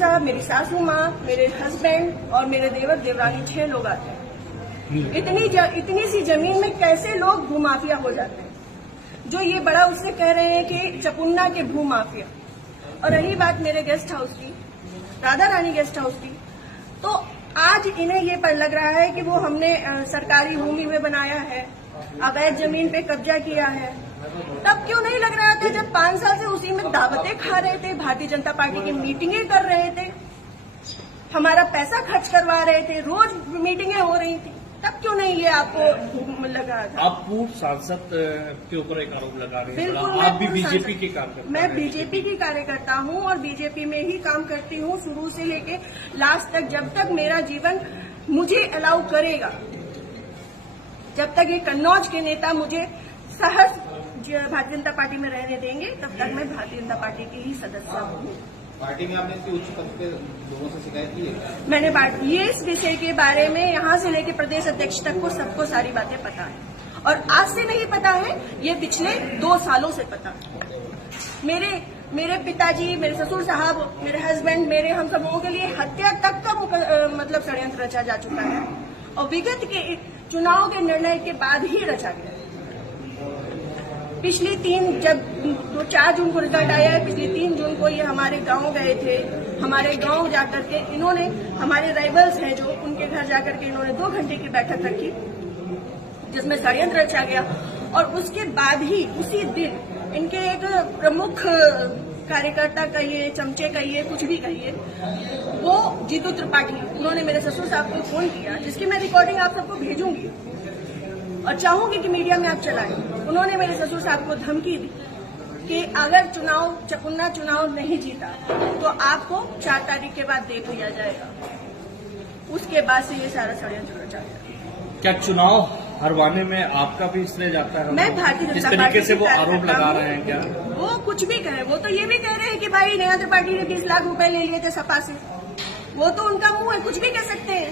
साहब, मेरी सासू माँ, मेरे हस्बैंड और मेरे देवर देवरानी 6 लोग आते हैं। इतनी सी जमीन में कैसे लोग भूमाफिया हो जाते हैं। जो ये बड़ा उससे कह रहे हैं कि चपुन्ना के भूमाफिया। और रही बात मेरे गेस्ट हाउस की, राधा रानी गेस्ट हाउस की, तो आज इन्हें ये पर लग रहा है कि वो हमने सरकारी भूमि में बनाया है, अवैध जमीन पे कब्जा किया है। तब क्यों नहीं लग रहा था जब 5 साल से उसी में दावतें खा रहे थे, भारतीय जनता पार्टी की मीटिंगें कर रहे थे, हमारा पैसा खर्च करवा रहे थे, रोज मीटिंगें हो रही थी, तब क्यों नहीं ये आपको लगा था? आप पूर्व सांसद के ऊपर एक आरोप लगा रहे हैं। बिल्कुल, आप भी बीजेपी के कार्यकर्ता? मैं बीजेपी की कार्यकर्ता हूं और बीजेपी में ही काम करती हूं शुरू से लेके लास्ट तक। जब तक मेरा जीवन मुझे अलाउ करेगा, जब तक ये कन्नौज के नेता मुझे सहज भारतीय जनता पार्टी में रहने देंगे, तब तक मैं भारतीय जनता पार्टी की ही सदस्य हूँ। पार्टी में आपने इसकी उच्च पद पे लोगों से शिकायत की है? मैंने ये इस विषय के बारे में यहाँ से लेकर प्रदेश अध्यक्ष तक को सबको सारी बातें पता है, और आज से नहीं पता है, ये पिछले 2 सालों से पता है। मेरे पिताजी, मेरे ससुर साहब, मेरे हस्बैंड, हम सब लोगों के लिए हत्या तक का मतलब षड्यंत्र रचा जा चुका है, और विगत के चुनाव के निर्णय के बाद ही रचा गया। पिछली 4 जून को रिजल्ट आया है, पिछली 3 जून को ये हमारे गांव गए थे। हमारे गांव जाकर के इन्होंने, हमारे राइवल्स हैं जो, उनके घर जाकर के इन्होंने 2 घंटे की बैठक रखी जिसमें षड्यंत्र रचा गया। और उसके बाद ही उसी दिन इनके एक प्रमुख कार्यकर्ता कहिए, चमचे कहिए, कुछ भी कहिए, वो जीतू त्रिपाठी, उन्होंने मेरे ससुर साहब को फोन किया, जिसकी मैं रिकॉर्डिंग आप सबको भेजूंगी और चाहूंगी कि मीडिया में आप चलाएं। उन्होंने मेरे ससुर साहब को धमकी दी कि अगर चपुन्ना चुनाव नहीं जीता तो आपको 4 तारीख के बाद देख लिया जाएगा। उसके बाद से ये सारा षड्यंत्र रचा गया। क्या चुनाव हरवाने में आपका भी श्रेय जाता है? मैं भारतीय जनता पार्टी, इस तरीके से वो आरोप लगा रहे हैं क्या? वो कुछ भी कहे, वो तो ये भी कह रहे हैं कि भाई नरेंद्र पार्टी ने 20 लाख रुपए ले लिए थे सपा से। वो तो उनका मुंह है, कुछ भी कह सकते हैं।